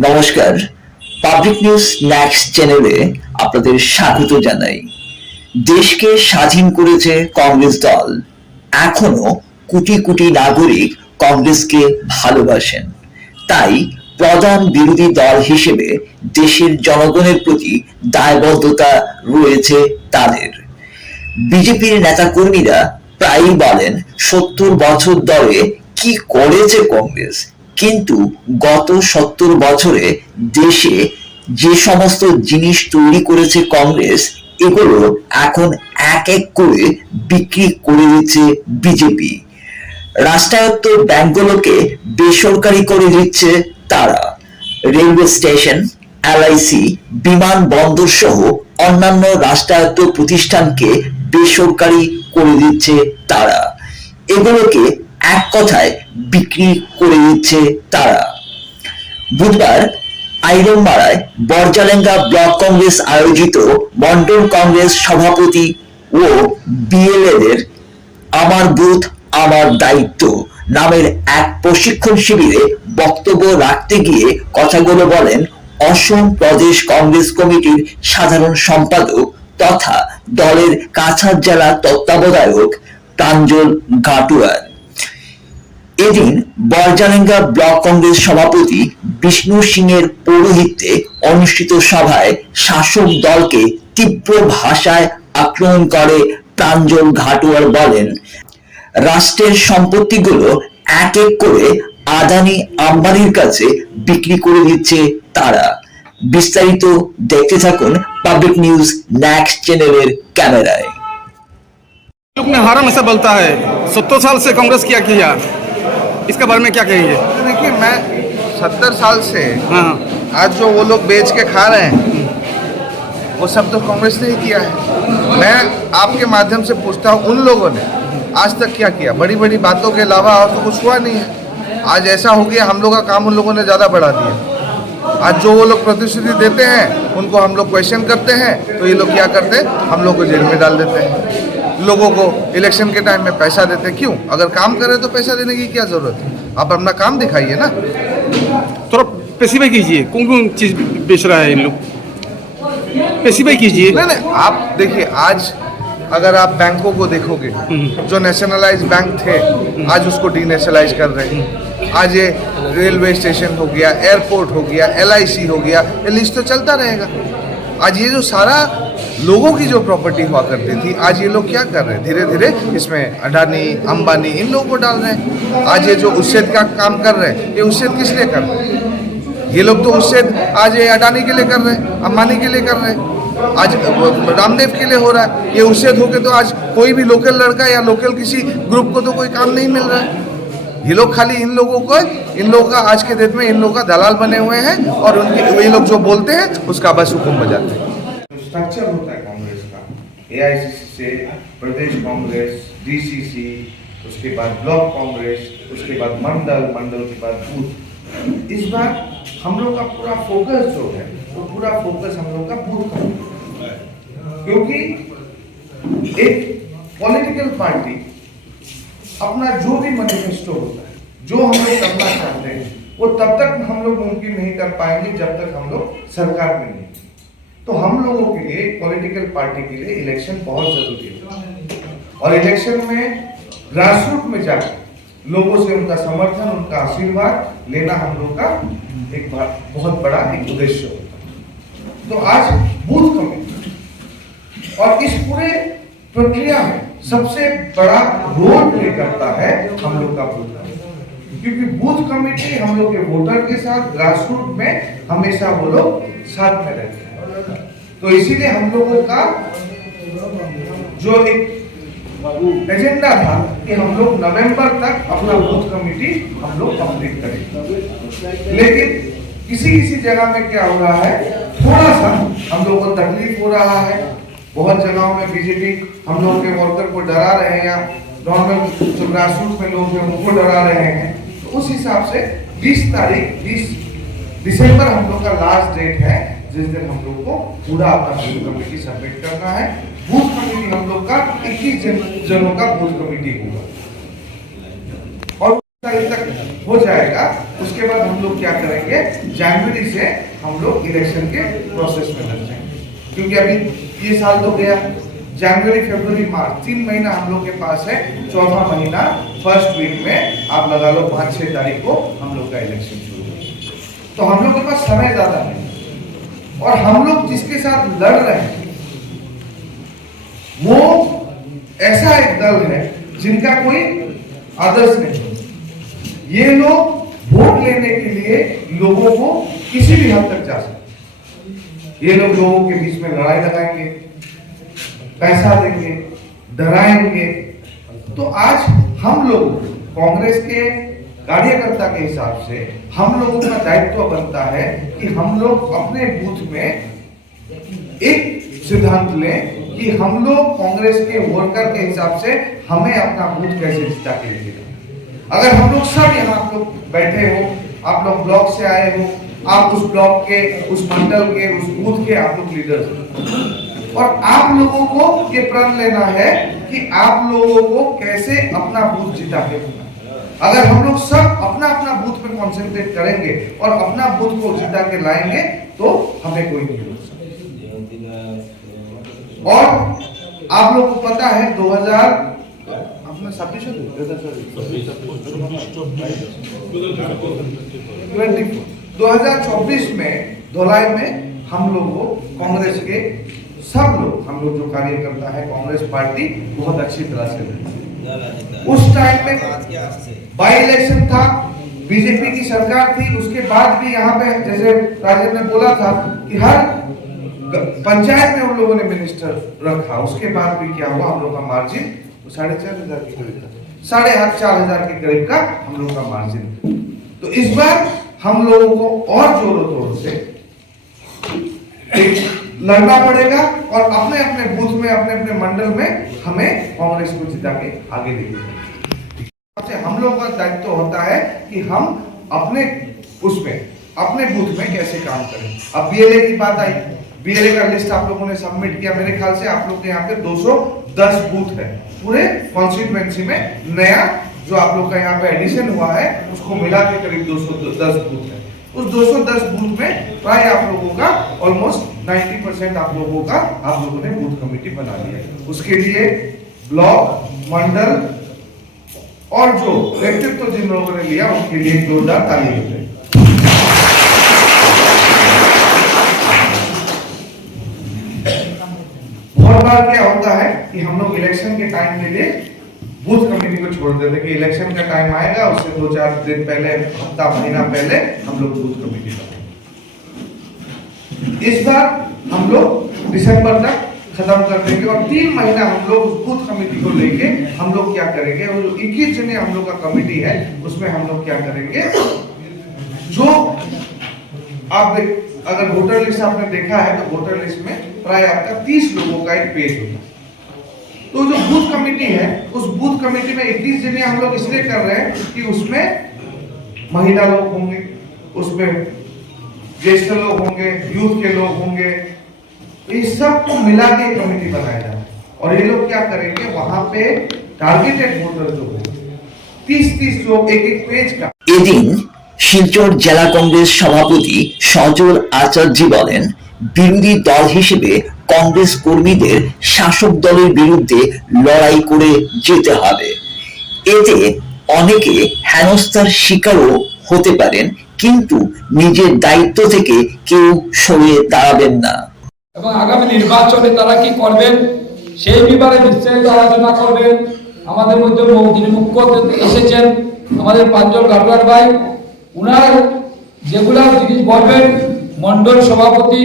নমস্কার। Public news next চ্যানেলে আপনাদের স্বাগত জানাই। দেশকে স্বাধীন করেছে কংগ্রেস দল। এখনও কোটি কোটি নাগরিক কংগ্রেসকে ভালোবাসেন। তাই প্রধান বিরোধী দল হিসেবে দেশের জনগণের প্রতি দায়বদ্ধতা রয়েছে তাদের। বিজেপির নেতাকর্মীরা প্রায়ই বলেন, সত্তর বছর ধরে কি করেছে কংগ্রেস? কিন্তু গত সত্তর বছরে দেশে যে সমস্ত জিনিস তৈরি করেছে কংগ্রেস, এগুলো এখন এক এক করে বিক্রি করে দিচ্ছে বিজেপি। রাষ্ট্রায়ত্ত ব্যাংকগুলোকে বেসরকারি করে দিচ্ছে তারা। রেলওয়ে স্টেশন, এলআইসি বিমানবন্দর সহ অন্যান্য রাষ্ট্রায়ত্ত প্রতিষ্ঠানকে বেসরকারি করে দিচ্ছে তারা। এগুলোকে এক কথায় বিক্রি করে দিচ্ছে তারা। বুধবার আইরনমারায় বরজালেঙ্গা ব্লক কংগ্রেস আয়োজিত মন্ডল কংগ্রেস সভাপতি ও বিএলএদের আমার বুথ, আমার দায়িত্ব নামের এক প্রশিক্ষণ শিবিরে বক্তব্য রাখতে গিয়ে কথাগুলো বলেন অসম প্রদেশ কংগ্রেস কমিটির সাধারণ সম্পাদক তথা দলের কাছাড় জেলা তত্ত্বাবধায়ক প্রাঞ্জল ঘাটুয়ার। এদিন বরজালেঙ্গা ব্লক কংগ্রেস সভাপতি বিষ্ণু সিং এর পৌরোহিত্যে অনুষ্ঠিত সভায় শাসক দলকে তীব্র ভাষায় আক্রমণ করে প্রাঞ্জল ঘাটুয়ার বলেন রাষ্ট্রের সম্পত্তিগুলো এক এক করে আদানি আম্বানির কাছে বিক্রি করে দিচ্ছে তারা বিস্তারিত দেখতে থাকুন পাবলিক নিউজ নেক্সট চ্যানেলের ক্যামেরায় लोग में हर हमेशा बोलता है सत्तर साल से कांग्रेस क्या किया इसके बारे में क्या कहेंगे? देखिए मैं सत्तर साल से हाँ। आज जो वो लोग बेच के खा रहे हैं वो सब तो कांग्रेस ने ही किया है। मैं आपके माध्यम से पूछता हूँ उन लोगों ने आज तक क्या किया? बड़ी बड़ी बातों के अलावा और तो कुछ हुआ नहीं है। आज ऐसा हो गया हम लोग का काम उन लोगों ने ज़्यादा बढ़ा दिया। आज जो वो लोग प्रतिश्रुति देते हैं उनको हम लोग क्वेश्चन करते हैं तो ये लोग क्या करते हैं? हम लोग को जेल में डाल देते हैं। लोगों को इलेक्शन के टाइम में पैसा देते हैं। क्यों? अगर काम करे तो पैसा देने की क्या ज़रूरत है? आप अपना काम दिखाइए ना। थोड़ा पेशिफाई कीजिए कौन कौन चीज़ बेच रहा है इन लोग? पेशिफाई कीजिए। नहीं नहीं आप देखिए आज अगर आप बैंकों को देखोगे जो नेशनलाइज बैंक थे आज उसको डीनेशनलाइज कर रहे हैं। आज ये रेलवे स्टेशन हो गया, एयरपोर्ट हो गया एलआईसी हो गया, ये लिस्ट तो चलता रहेगा। आज ये जो सारा लोगों की जो प्रॉपर्टी हुआ करती थी, आज ये लोग क्या कर रहे हैं? धीरे धीरे इसमें अडानी, अंबानी, इन लोगों को डाल रहे हैं। आज ये जो उच्छेद का काम कर रहे हैं, ये उच्छेद किस लिए कर रहे हैं? ये लोग तो उससे आज ये अडानी के लिए कर रहे हैं, अंबानी के लिए कर रहे हैं। आज रामदेव के लिए हो रहा है। ये उससे होके तो आज कोई भी लोकल लड़का या लोकल किसी ग्रुप को तो कोई काम नहीं मिल रहा है। ये लोग खाली इन लोगों को, इन लोगों का आज के डेट में इन लोगों का दलाल बने हुए हैं और उनके, ये लोग जो बोलते हैं, उसका बस हुक्म बजाते हैं। स्ट्रक्चर होता है कांग्रेस का एआईसीसी से प्रदेश कांग्रेस डीसीसी उसके बाद ब्लॉक कांग्रेस, उसके बाद मंडल मंडल के बाद बूथ। इस बार हम लोग का पूरा फोकस जो है, वो पूरा फोकस हम लोग का बूथ क्योंकि एक पॉलिटिकल पार्टी अपना जो भी मैनिफेस्टो होता है, जो हम लोग करना चाहते हैं, वो तब तक हम लोग मुमकिन नहीं कर पाएँगे जब तक हम लोग सरकार में नहीं तो हम लोगों के लिए पॉलिटिकल पार्टी के लिए इलेक्शन बहुत ज़रूरी है। और इलेक्शन में ग्रास रूट में जाकर लोगों से उनका समर्थन, उनका आशीर्वाद लेना हम लोग का एक बहुत बड़ा एक उद्देश्य होता है। तो आज बूथ कमेटी और इस पूरे प्रक्रिया में सबसे बड़ा रोल प्ले करता है हम लोग का बूथ क्योंकि बूथ कमेटी हम लोग के वोटर के साथ ग्रास रूट में हमेशा वो लोग साथ में रहते हैं। तो इसीलिए हम लोगों का जो एक एजेंडा था कि हम लोग नवंबर तक अपना बूथ कमेटी हम लोग कंप्लीट करें लेकिन किसी किसी जगह में क्या हो रहा है? थोड़ा सा हम लोग को तकलीफ़ हो रहा है। बहुत जगहों में बीजेपी हम लोग के वर्कर को डरा रहे हैं या नॉर्मल जो ग्रास रूट में लोग हैं उनको डरा रहे हैं। तो उस हिसाब से 20 तारीख 20 दिसंबर हम लोग का लास्ट डेट है जिस दिन हम लोग को पूरा अपना बूथ कमेटी सबमिट करना है। बूथ कमेटी हम लोग का 21 जन, जनों का बूथ कमेटी होगा। तारीख तक हो जाएगा उसके बाद हम लोग क्या करेंगे? जनवरी से हम लोग इलेक्शन के प्रोसेस में लग जाएँगे। क्योंकि अभी ये साल तो गया। जनवरी, फरवरी, मार्च, तीन महीना हम लोग के पास है। चौथा महीना, फ़र्स्ट वीक में आप लगा लो पाँच, छह तारीख को हम लोग का इलेक्शन शुरू होगा तो हम लोग के पास समय ज़्यादा नहीं। है। और हम लोग जिसके साथ लड़ रहे हैं, वो ऐसा एक दल है जिनका कोई आदर्श नहीं ये लोग वोट लेने के लिए लोगों को किसी भी हद तक जा सकते ये लोग लोगों के बीच में लड़ाई लगाएँगे, पैसा देंगे, डराएँगे तो आज हम लोग कांग्रेस के कार्यकर्ता के हिसाब से हम लोगों का दायित्व बनता है कि हम लोग अपने बूथ में एक सिद्धांत लें कि हम लोग कांग्रेस के वर्कर के हिसाब से हमें अपना बूथ कैसे जिता के जाना। अगर हम लोग सब यहाँ आप लोग बैठे हो, आप लोग ब्लॉक से आए हो आप उस ब्लॉक के उस मंडल के उस बूथ के आप लोग लीडर्स हो। और आप लोगों को ये प्रण लेना है कि आप लोगों को कैसे अपना बूथ जिता के अगर हम लोग सब अपना अपना बूथ पे कंसंट्रेट करेंगे और अपना बूथ को जिता के लाएँगे तो हमें कोई नहीं रोक सकता। और आप लोग को पता है 2000 अपना छब्बीस दो हज़ार चौबीस में, धोलाई में हम लोग, कांग्रेस के सब लोग, हम लोग जो कार्यकर्ता है, कांग्रेस पार्टी बहुत अच्छी तरह से लड़ी उस टाइम में बाई इलेक्शन था बीजेपी की सरकार थी, उसके बाद भी यहाँ पे जैसे राजेंद्र ने बोला था कि हर पंचायत में उन लोगों ने मिनिस्टर रखा, उसके बाद भी क्या हुआ, हम लोग का मार्जिन साढ़े चार हज़ार के करीब साढ़े आठ, चार हज़ार के करीब का हम लोग का मार्जिन तो इस बार हम लोगों को और जोरों तोर से। लड़ना पड़ेगा और अपने अपने बूथ में, अपने अपने मंडल में हमें कांग्रेस को जिता के आगे लेके हम लोग का दायित्व तो होता है कि हम अपने उसमें अपने बूथ में कैसे काम करें। अब बीएलए की बात आई। बीएलए का लिस्ट आप लोगों ने सबमिट किया। मेरे ख्याल से आप लोग के यहाँ पे 210 बूथ है। पूरे कॉन्स्टिट्यूएंसी में नया जो आप लोग का यहाँ पे एडिशन हुआ है, उसको मिला के करीब 210 बूथ है। उस 210 बूथ में प्राय आप लोगों का ऑलमोस्ट 90 परसेंट आप लोगों का, आप लोगों ने बूथ कमेटी बना लिया उसके लिए ब्लॉक मंडल और जो व्यक्तित्व जिन लोगों ने लिया, उनके लिए जोरदार ताली हो। बहुत बार क्या होता है कि हम लोग इलेक्शन के टाइम के लिए बूथ कमेटी को छोड़ देते कि इलेक्शन का टाइम आएगा, उससे दो चार दिन पहले, हफ़्ता, महीना पहले हम लोग बूथ कमेटी बनाएँगे इस बार हम लोग दिसंबर तक खत्म कर देंगे और तीन महीना हम लोग उस बूथ कमेटी को लेके हम लोग क्या करेंगे और इक्कीस जने हम लोग का कमेटी है, उसमें हम लोग क्या करेंगे? जो आप अगर वोटर लिस्ट आपने देखा है तो वोटर लिस्ट में प्राय आपका तीस लोगों का एक पेज होता है तो जो बूथ कमेटी है उस बूथ कमेटी में इक्कीस जने हम लोग इसलिए कर रहे हैं कि उसमें महिला लोग होंगे उसमें ज्येष्ठ लोग होंगे यूथ के लोग होंगे तो ये सबको मिला के एक कमेटी बनाया जाए और ये लोग क्या करेंगे वहां पे टारगेटेड वोटर जो होंगे तीस तीस लोग एक एक पेज का এদিন শিলচর জেলা কংগ্রেস সভাপতি সজল আচার্য বলেন বিরোধী দল হিসেবে কংগ্রেস কর্মীদের শাসক দলের বিরুদ্ধে লড়াই করে যেতে হবে। এতে অনেকে হেনস্থার শিকারও হতে পারেন, কিন্তু নিজের দায়িত্ব থেকে কেউ সরিয়ে দাঁড়াবেন না। এবং আগামী নির্বাচনে তারা কি করবেন, সেই ব্যাপারে বিস্তারিত আলোচনা করবেন। আমাদের মধ্যে যিনি মুখ্য এসেছেন আমাদের পাঁচজন গার্ডার ভাই। উনার যেগুলা জিনিস বলবেন মন্ডল সভাপতি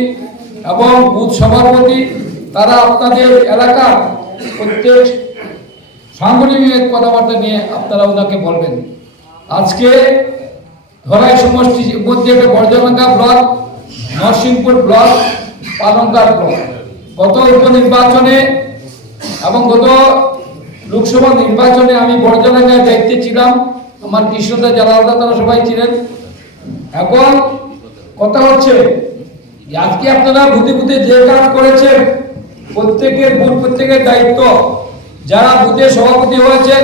এবং বুথ সভাপতি তারা আপনাদের এলাকার প্রত্যেক সাংগঠনিক কথাবার্তা নিয়ে আপনারা ওনাকে বলবেন। আজকে ধরাই সমষ্টির মধ্যে একটা Barjanga block, Narsingpur block Palanghat block. গত উপনির্বাচনে এবং গত লোকসভা নির্বাচনে আমি বর্জনগার দায়িত্বে ছিলাম। আমার কৃষ্ণদা জালালদা তারা সবাই ছিলেন। এখন কথা হচ্ছে আজকে আপনারা বুদ্ধি বুদ্ধি যে কাজ করেছেন, প্রত্যেকের বুথ প্রত্যেকের দায়িত্ব, যারা বুথের সভাপতি হয়েছেন,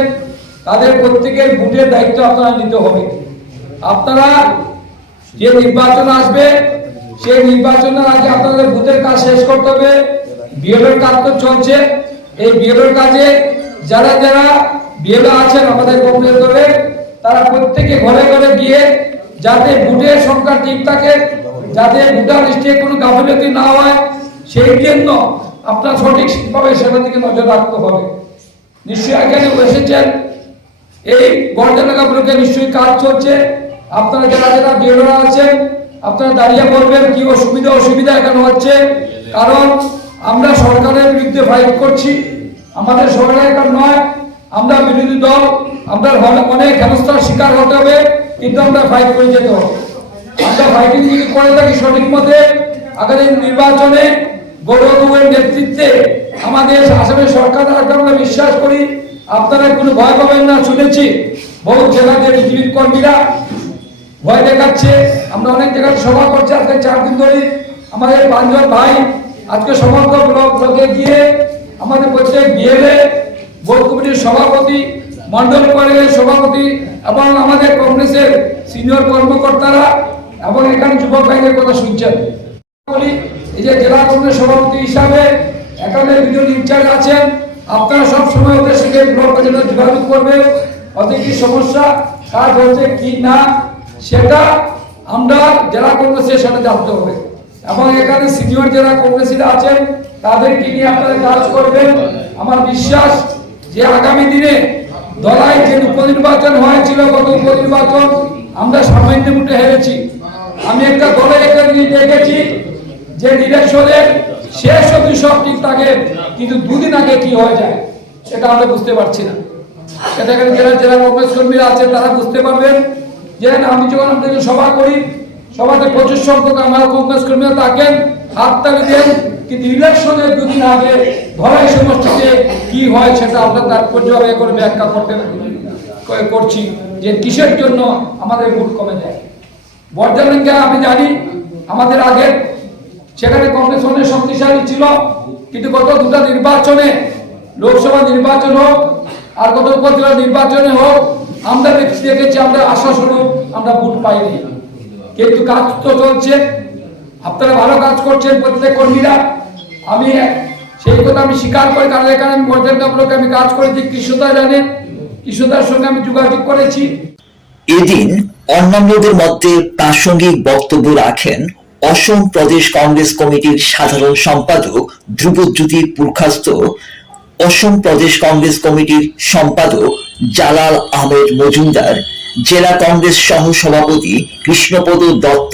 তাদের প্রত্যেকের ভোটের দায়িত্ব আপনারা নিতে হবে। আপনারা যে নির্বাচন আসবে, সেই নির্বাচনের আগে আপনাদের বুথের কাজ শেষ করতে হবে। বিএলওর কাজ তো চলছে। এই বিএলওর কাজে যারা যারা বিএলও আছেন আমাদের কংগ্রেস দলে তারা প্রত্যেকে ঘরে ঘরে গিয়ে যাতে বুথের সংখ্যা ঠিক থাকে যাতে লিস্টে কোনো গাফিলতি না হয়, সেই জন্য আপনার সঠিকভাবে সেটা দিকে নজর রাখতে হবে। নিশ্চয়ই এখানে এসেছেন। এই গড়জানাগা ব্লকে নিশ্চয়ই কাজ চলছে। আপনারা যারা যারা বিএলওরা আছেন, আপনারা দাঁড়িয়ে বলবেন কি অসুবিধা অসুবিধা এখানে হচ্ছে। কারণ আমরা সরকারের বিরুদ্ধে ফাইট করছি। আমাদের সরকার এখন নয়, আমরা বিরোধী দল। আমরা অনেক হেনস্থার শিকার হতে হবে, কিন্তু আমরা ফাইট করে যেতে হবে। আমরা ফাইটিং যদি করে থাকি সঠিক মতে আগামী নির্বাচনে গৌরবের নেতৃত্বে আমাদের আসামের সরকার আমরা বিশ্বাস করি, আপনারা কোনো ভয় পাবেন না, শুনেছি বহু জেলাতে বিজেপির কর্মীরা ভয় দেখাচ্ছে। আমরা অনেক জায়গায় সভা করছি, আজকে চার দিন ধরে আমাদের পাঁচজন ভাই আজকে সমগ্র ব্লক ব্লকে গিয়ে আমাদের প্রত্যেক বিএলএ, বোর্ড কমিটির সভাপতি মন্ডল পরিবারের সভাপতি এবং আমাদের কংগ্রেসের সিনিয়র কর্মকর্তারা এবং এখানে যুবক ভাইদের কথা শুনছেন। বলি, এই যে জেলা কংগ্রেস সভাপতি হিসাবে এখানে দুজন ইনচার্জ আছেন। আপনারা সব সময় ওদের সঙ্গে ব্লক যোগাযোগ করবেন। ওদের কি সমস্যা? কাজ হচ্ছে কি না? সেটা আমরা জেলা কংগ্রেসে সেটা জানতে হবে। এবং এখানে সিনিয়র যারা কংগ্রেসীরা আছেন, তাদেরকে নিয়ে আপনারা কাজ করবেন। আমার বিশ্বাস যে আগামী দিনে দলাই যে উপনির্বাচন হয়েছিল, গত উপনির্বাচন, আমরা সামান্য মুঠে হেরেছি। আমি একটা দলে দেখেছি, যে ইলেকশনের শেষ অবধি সব ঠিক থাকে, কিন্তু দুদিন আগে কি হয়ে যায়, সেটা আমরা বুঝতে পারছি না। সেটা এখানে যারা যারা কংগ্রেস কর্মীরা আছেন, তারা বুঝতে পারবেন, যে আমি যখন আপনাদের সভা করি, সভাতে প্রচুর সংখ্যক আমার কংগ্রেস কর্মীরা থাকেন, হাত তালি দেন, কিন্তু ইলেকশনের দুদিন আগে ধরাই সমষ্টিতে কি হয় সেটা আমরা তাৎপর্যভাবে করে ব্যাখ্যা করতে করছি যে কিসের জন্য আমাদের ভোট কমে যায়। বর্ধমানকে আমি জানি? আমাদের আগে সেখানে কংগ্রেস অনেক শক্তিশালী ছিল, কিন্তু গত দুটা নির্বাচনে, লোকসভা নির্বাচন হোক আর গত উপজেলা নির্বাচনে হোক, আমরা দেখেছি আমরা আশা স্বরূপ আমরা ভোট পাইনি। কিন্তু কাজ তো চলছে। আপনারা ভালো কাজ করছেন প্রত্যেক কর্মীরা। আমি সেই কথা আমি স্বীকার করি, কারণ এখানে আমি ব্লকে আমি কাজ করেছি। কৃষ্ণদা জানেন, কৃষ্ণদার সঙ্গে আমি যোগাযোগ করেছি। এদিন অন্যান্যদের মধ্যে প্রাসঙ্গিক বক্তব্য রাখেন অসম প্রদেশ কংগ্রেস কমিটির সাধারণ সম্পাদক ধ্রুবজ্যোতি পুরখাস্ত, অসম প্রদেশ কংগ্রেস কমিটির সম্পাদক জালাল আহমেদ মজুমদার, জেলা কংগ্রেস সহ সভাপতি কৃষ্ণপদ দত্ত,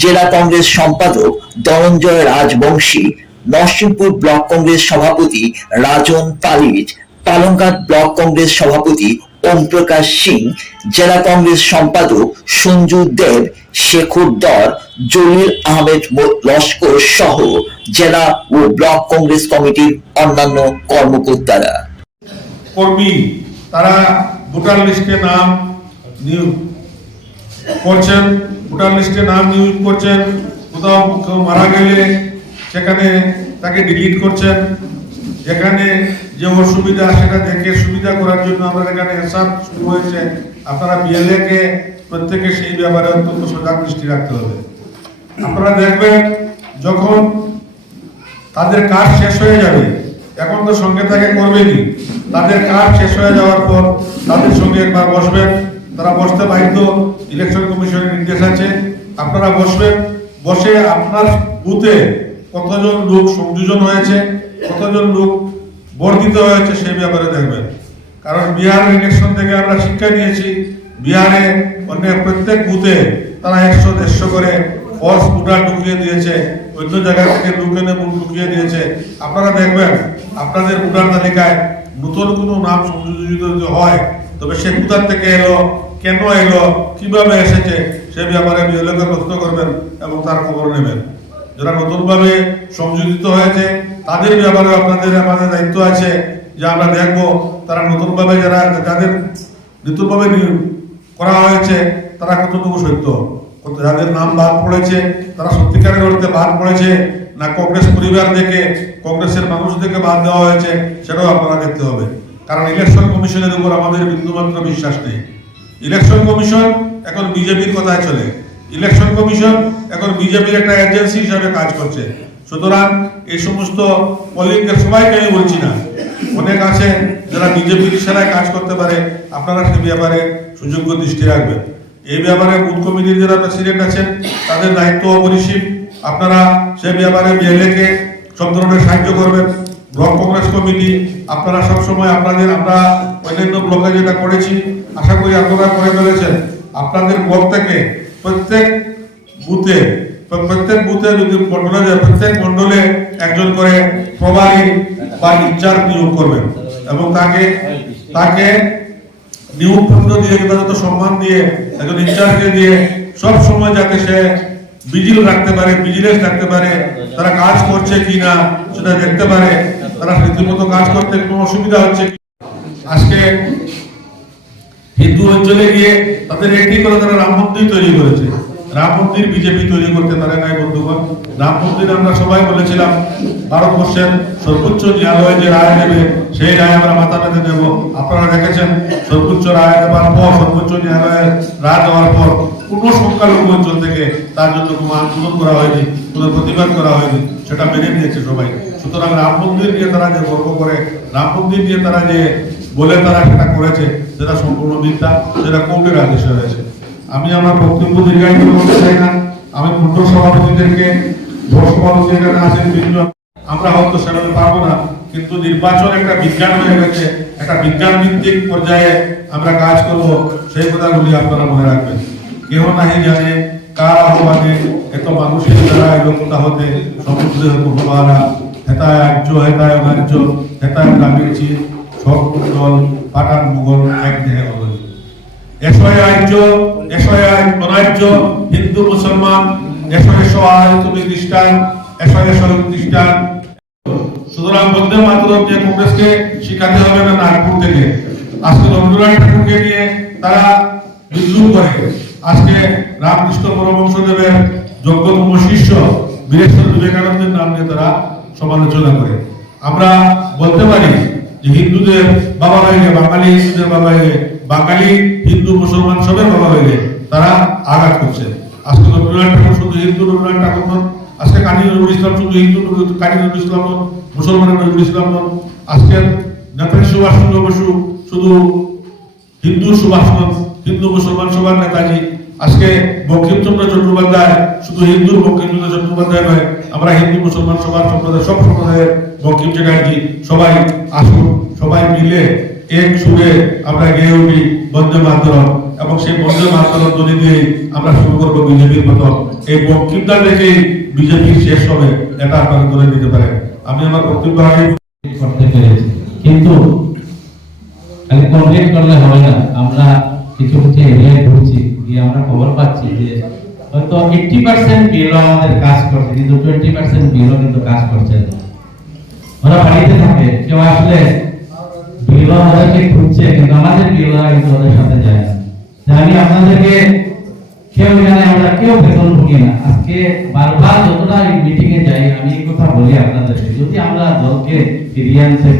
জেলা কংগ্রেস সম্পাদক ধনঞ্জয় রাজবংশী, নরসিংপুর ব্লক কংগ্রেস সভাপতি রাজন পালিত পালংঘাট ব্লক কংগ্রেস সভাপতি ওম প্রকাশ সিং, জেলা কংগ্রেস সম্পাদক সঞ্জু দেব, শেখর দর জলিল আহমেদ লস্কর সহ জেলা ও ব্লক কংগ্রেস কমিটির অন্যান্য কর্মকর্তারা। কর্মী, তারা ভোটার লিস্টে নাম করছেন, ভোটার লিস্টে নাম নিয়োগ করছেন, কোথাও মারা গেলে সেখানে তাকে ডিলিট করছেন, যেখানে যে অসুবিধা সেটা দেখে সুবিধা করার জন্য আমাদের এখানে হিসাব শুরু হয়েছে। আপনারা বিএলএ কে প্রত্যেকে সেই ব্যাপারে অত্যন্ত সজাগ দৃষ্টি রাখতে হবে। আপনারা দেখবেন যখন তাদের কাজ শেষ হয়ে যাবে, এখন তো সঙ্গে থেকে করবেনি তাদের কাজ শেষ হয়ে যাওয়ার পর তাদের সঙ্গে একবার বসবেন। তারা বসতে বাধ্য, ইলেকশন কমিশনের নির্দেশ আছে। আপনারা বসবেন, বসে আপনার বুথে কতজন লোক সংযোজন হয়েছে, কতজন লোক বর্ধিত হয়েছে সেই ব্যাপারে দেখবেন। কারণ বিহার ইলেকশন থেকে আমরা শিক্ষা নিয়েছি, বিহারে অন্য প্রত্যেক বুথে তারা একশো দেড়শো করে ফলস ভোটার ঢুকিয়ে দিয়েছে, অন্য জায়গা থেকে ভোট ঢুকিয়ে দিয়েছে। আপনারা দেখবেন, আপনাদের ভোটার তালিকায় নতুন কোনো নাম সংযোজিত যদি হয়, তবে সে কোথার থেকে এলো, কেন এলো, কীভাবে এসেছে সে ব্যাপারে বিএলওকে প্রশ্ন করবেন এবং তার খবর নেবেন। যারা নতুনভাবে সংযোজিত হয়েছে তাদের ব্যাপারে আপনাদের, আমাদের দায়িত্ব আছে যে আমরা দেখব তারা নতুনভাবে যারা, যাদের নতুনভাবে করা হয়েছে, তারা কতটুকু সত্য? যাদের নাম বাদ পড়েছে, তারা সত্যিকারের অর্থে বাদ পড়েছে, না কংগ্রেস পরিবার থেকে, কংগ্রেসের মানুষ থেকে বাদ দেওয়া হয়েছে, সেটাও আপনারা দেখতে হবে। কারণ ইলেকশন কমিশনের উপর আমাদের বিন্দুমাত্র বিশ্বাস নেই। ইলেকশন কমিশন এখন বিজেপির কথায় চলে। ইলেকশন কমিশন এখন বিজেপির একটা এজেন্সি হিসাবে কাজ করছে। সুতরাং এই সমস্ত পলিংকে সবাইকে আমি বলছি না। অনেক আছে যারা বিজেপির ইশারায় কাজ করতে পারে, আপনারা সে ব্যাপারে সুযোগ্য দৃষ্টি রাখবেন। এই ব্যাপারে বুথ কমিটির যারা প্রেসিডেন্ট আছেন, তাদের দায়িত্ব অপরিসীম। আপনারা সে ব্যাপারে বিএলএ কে সব ধরনের সাহায্য করবেন। ব্লক কংগ্রেস কমিটি, আপনারা সবসময় আপনাদের, আমরা অন্যান্য ব্লকে যেটা করেছি, আশা করি আপনারা করে ফেলেছেন। আপনাদের ব্লক থেকে প্রত্যেক বুথে প্রত্যেক বুথে যদি মন্ডলে প্রত্যেক মন্ডলে একজন করে প্রভারী বা ইনচার্জ নিয়োগ করবেন। এবং তাকে তাকে নিয়োগ পত্র দিয়ে যথাযথ সম্মান দিয়ে, একজন ইনচার্জকে দিয়ে সব সময় যাতে সে বিজিল রাখতে পারে ভিজিলেন্স রাখতে পারে, তারা কাজ করছে কিনা সেটা দেখতে পারে, তারা রীতিমতো কাজ করতে কোনো অসুবিধা হচ্ছে আজকে হিন্দু অঞ্চলে গিয়ে তাদের একটি করে তারা রাম মন্দির তৈরি করেছে। রাম মন্দির বিজেপি তৈরি করতে পারে নাই, বন্ধুগণ। রাম মন্দির আমরা সবাই বলেছিলাম, ভারতবর্ষের সর্বোচ্চ ন্যায়ালয় যে রায় দেবে সেই রায় আমরা মাথা পেতে দেব। আপনারা দেখেছেন, সর্বোচ্চ রায় দেওয়ার পর, সর্বোচ্চ ন্যায়ালয়ের রায় দেওয়ার পর, কোনো সংখ্যালঘু অঞ্চল থেকে তার জন্য কোনো আন্দোলন করা হয়নি, কোনো প্রতিবাদ করা হয়নি, সেটা মেনে নিয়েছে সবাই। সুতরাং রাম মন্দির নিয়ে তারা যে গর্ব করে রাম মন্দির নিয়ে তারা যে বলে তারা সেটা করেছে, সেটা সম্পূর্ণ মিথ্যা, সেটা কোর্টের আদেশে রয়েছে। আমি আমার বক্তব্য দীর্ঘায়িত করতে চাই না। আমি মন্ডল সভাপতিদেরকে সভাপতি এখানে আছেন বিভিন্ন আমরা হয়তো সেভাবে পারব না, কিন্তু নির্বাচন একটা বিজ্ঞান হয়ে গেছে। একটা বিজ্ঞান ভিত্তিক পর্যায়ে আমরা কাজ করব, সেই কথাগুলি আপনারা মনে রাখবেন। কেউ নাহি জানে কার আহ্বানে এত মানুষের দ্বারা এলো হতে সমুদ্রের বহুমারা হেতায় আর্য, হেতায় অনার্য, হেতায় গ্রামের চির, সব পাঠান মুঘল, এক দেহে অবধি এসয় আর্য অনার্য হিন্দু, মুসলমান খ্রিস্টান এসয় এসো খ্রিস্টান। সুতরাং বন্দে মাতরম যে কংগ্রেসকে শিখাতে হবে না নাগপুর থেকে। আজকে রবীন্দ্রনাথ ঠাকুরকে নিয়ে তারা বিদ্রুপ করে। আজকে রামকৃষ্ণ পরমহংসদেবের যোগ্যতম শিষ্য বীরেশ্বর বিবেকানন্দের নাম নিয়ে তারা সমালোচনা করে। আমরা বলতে পারি যে হিন্দুদের বাবা হয়ে বাঙালি হিন্দুদের বাবা হয়ে বাঙালি মুসলমান সবের বাবা হয়ে তারা আঘাত করছে। আজকে রবীন্দ্রনাথ ঠাকুর শুধু হিন্দু রবীন্দ্রনাথ ঠাকুর নন। আজকে কাজী নজরুল ইসলাম শুধু হিন্দু কাজী নজরুল ইসলাম নন মুসলমানের নজরুল ইসলাম নন। আজকে নেতাজি সুভাষ চন্দ্র বসু শুধু হিন্দু সুভাষ নন, হিন্দু মুসলমান সবার নেতাজি। আজকে বঙ্কিমচন্দ্র চট্টোপাধ্যায় শুধু হিন্দু, বঙ্কিমচন্দ্র চট্টোপাধ্যায় নয়, আমরা হিন্দু, মুসলমান সবার সম্প্রদায়, সব সম্প্রদায়ের বঙ্কিম চ্যাটার্জি সবাই আসুন, সবাই মিলে এক সুরে আমরা গেয়ে উঠি। বন্দে মাতরম এবং সেই বন্দে মাতরম ধ্বনি দিয়ে আমরা শুরু করব বিজেপির মতো। এই বঙ্কিমদা দেখেই বিজেপি শেষ হবে, এটা আপনারা ধরে নিতে পারেন আমি আমার বক্তব্য করতে পেরেছি। কিন্তু খালি কমপ্লিট করলে হবে না। আমরা কিছু কিছু এরিয়ায় ঘুরছি, গিয়ে আমরা খবর পাচ্ছি যে হয়তো এইটটি পার্সেন্ট বিএলও আমাদের কাজ করছে, কিন্তু টোয়েন্টি পার্সেন্ট বিএলও কিন্তু কাজ করছে না। ওরা বাড়িতে থাকে, কেউ আসলে বিএলও আমাদেরকে আমাদের বিএলও কিন্তু ওদের সাথে যায় না আমি আপনাদেরকে কেউ এখানে আমরা কেউ বেতন ভুগি না। আজকে বারবার যতটা এই মিটিং এ যাই, আমি এই কথা বলি আপনাদেরকে। যদি আমরা দলকে ফিরিয়ে আনতে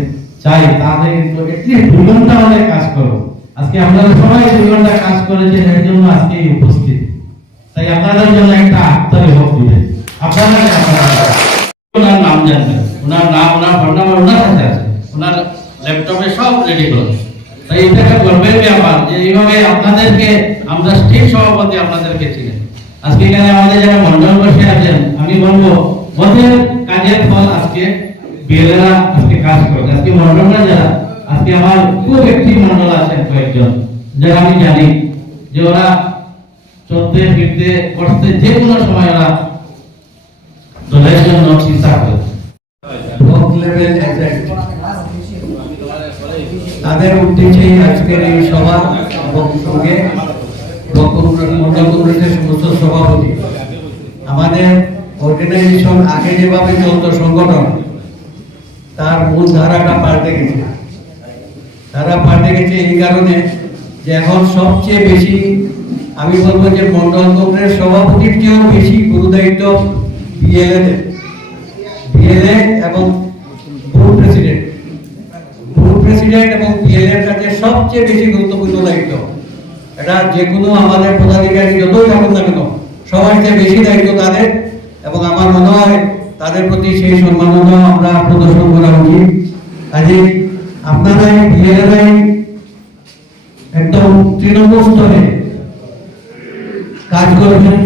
চাই, তাহলে কিন্তু এটলিস্ট দুই ঘণ্টা হলে কাজ করব আজকে আপনারা সবাই দুই ঘণ্টা কাজ করেছেন, এর জন্য আজকে উপস্থিত। তাই আপনাদের জন্য একটা আত্মবিভব দিবে আপনারা ওনার নাম জানবেন। ওনার নাম, ওনার ফোন নাম্বার ওনার কাছে আছে। ওনার ল্যাপটপে সব রেডি করে তাই এটা একটা গর্বের ব্যাপার যে এইভাবে আপনাদেরকে, আমরা স্টেট সভাপতি আপনাদেরকে ছিলেন আজকে এখানে আমাদের যারা মন্ডল বসে আছেন, আমি বলব ওদের কাজের ফল আজকে বিএলএরা আজকে কাজ করবে আজকে মন্ডলরা যারা, আজকে আমার খুব একটি মন্ডল আছেন কয়েকজন, যারা আমি জানি, যে ওরা চলতে ফিরতে করতে যে কোনো সময় ওরা দলের জন্য চিন্তা করে। ব্লক লেভেল এজেন্ট তাদের উদ্দেশ্যে আজকের এই সভা এবং সঙ্গে কংগ্রেসের সমস্ত সভাপতি। আমাদের অর্গানাইজেশন আগে যেভাবে চলত সংগঠন, তার মূল ধারাটা পাল্টে গেছে। ধারা পাল্টে গেছে এই কারণে যে এখন সবচেয়ে বেশি, আমি বলব যে মন্ডল কংগ্রেস সভাপতির চেয়েও বেশি গুরুদায়িত্ব বিএলএ বিএলএ এবং প্রেসিডেন্ট প্রেসিডেন্ট এবং পিএল এর কাছে সবচেয়ে বেশি গুরুত্বপূর্ণ দায়িত্ব। এটা যে কোনো আমাদের পদাধিকারী যতই থাকুন না কেন, সবার চেয়ে বেশি দায়িত্ব তাদের এবং আমার মনে হয় তাদের প্রতি সেই সম্মাননা আমরা প্রদর্শন করা উচিত। কাজে আপনারাই পিএলএরাই একদম তৃণমূল স্তরে কাজ করবেন,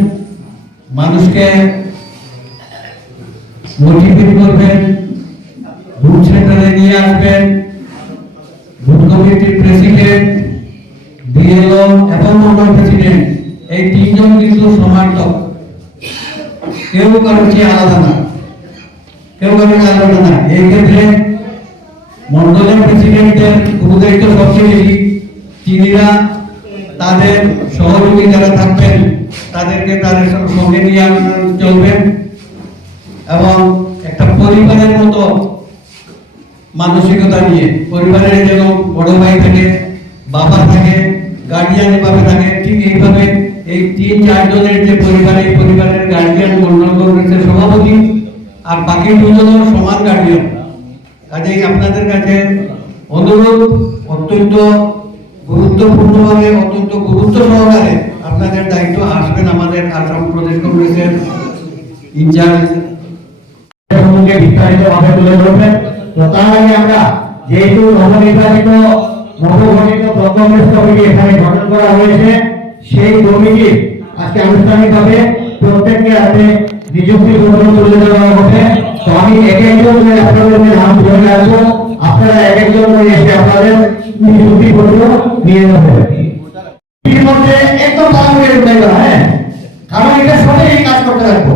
মানুষকে মোটিভেট করবেন বুথ সেন্টারে নিয়ে আসবেন বুথ কমিটির প্রেসিডেন্ট, বিএলও, এবং মন্ডল প্রেসিডেন্ট, এই তিনজন কিন্তু সমার্থক। কেউ কারও চেয়ে আলাদা না। কেউ কারও আলাদা না। এই ক্ষেত্রে মন্ডলের প্রেসিডেন্টের গুরুদায়িত্ব সবচেয়ে বেশি। তিনিরা তাদের সহযোগী যারা থাকবেন, তাদেরকে তাদের সঙ্গে নিয়ে চলবেন এবং একটা পরিবারের মতো মানসিকতা নিয়ে, পরিবারের যেন বড় ভাই থাকে, বাবা থাকে গার্ডিয়ান এভাবে থাকে, ঠিক এইভাবে এই তিন চারজনের যে পরিবার পরিবারের গার্ডিয়ান মন্ডল কংগ্রেসের সভাপতি আর বাকি দুজনও সমান গার্ডিয়ান কাজেই আপনাদের কাছে অনুরোধ, অত্যন্ত গুরুত্বপূর্ণভাবে, অত্যন্ত গুরুত্ব সহকারে আপনাদের দায়িত্ব আসবেন আমাদের আসাম প্রদেশ কংগ্রেসের ইনচার্জ। বিস্তারিতভাবে তুলে ধরবেন। তো আমরা যেহেতু নবনির্বাচিত, নবগঠিত কংগ্রেস কমিটি এখানে গঠন করা হয়েছে, সেই কমিটির আজকে আনুষ্ঠানিকভাবে প্রত্যেককে হাতে নিযুক্তি পত্র তুলে দেওয়া হবে। তো আমি এক একজন করে আপনাদের নাম তুলে রাখব। আপনারা এক একজন করে এসে আপনাদের নিযুক্তি পত্র নিয়ে নেবেন। একদম করে হ্যাঁ? কারণ এটা সবাই কাজ করতে রাখব।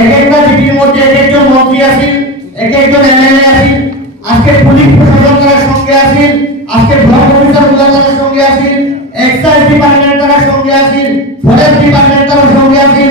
এক একটা চিঠির মধ্যে এক একজন মন্ত্রী আসেন এক একজন এমএলএ আসেন আজকে পুলিশ প্রশাসনের সঙ্গে আছেন, আজকে ব্লক অফিসারগুলা তারা সঙ্গে আছেন, এক্সাইজ ডিপার্টমেন্ট তারা সঙ্গে আছেন ফরেস্ট ডিপার্টমেন্ট তারা সঙ্গে আসেন